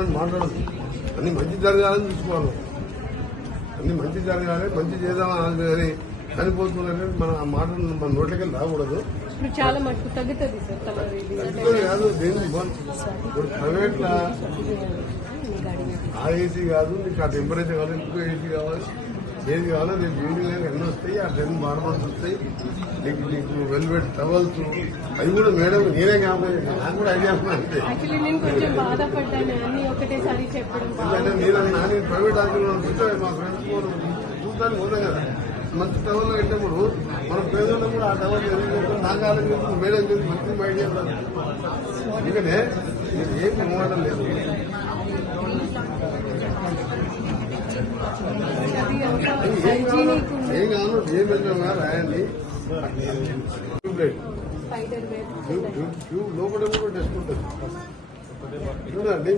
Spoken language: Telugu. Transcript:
నన్ను మాట్లాడదు. అన్ని మంచి జరగాలని చూసుకోవాలి, అన్ని మంచి జరగాలి, మంచి చేద్దామని కానీ చనిపోతున్నారని మన ఆ మాట మన నోట్లకి రాకూడదు. చాలా మటుకు తగ్గుతుంది సార్. తగ్గుతుంది కాదు, దేని ఇప్పుడు ప్రైవేట్ ఆ ఏసీ కాదు, నీకు ఆ టెంపరేచర్ కావాలి, ఇంకో ఏసీ కావాలి, ఏది కావాలో నీకు ఈవినింగ్ ఎన్ని వస్తాయి, ఆ 10 బార్బర్స్ వస్తాయి, నీకు వెల్వెట్ టవల్స్ అవి కూడా మేడం నేనే కావాలి, నాకు కూడా ఐడియా అంటే నేను కొంచెం బాధపడ్డాను అన్ని ఒకటేసారి చెప్పడం. నేను ప్రైవేట్ హాస్పిటల్ చూస్తే మా ఫ్రెండ్స్ చూడడానికి పోతాం కదా, మంచి టవల్లో పెట్టినప్పుడు మనం పేదలు కూడా ఆ టవల్ నాకు ఆలోచన మేడం చేసి మంచి ఐడియా ఉండదు. ఎందుకంటే ఏం ప్రమాదం లేదు. ఏం కావాలో ఏం వెళ్ళినా రాయండి. లోపల కూడా టెస్ట్ ఉంటుంది చూడండి.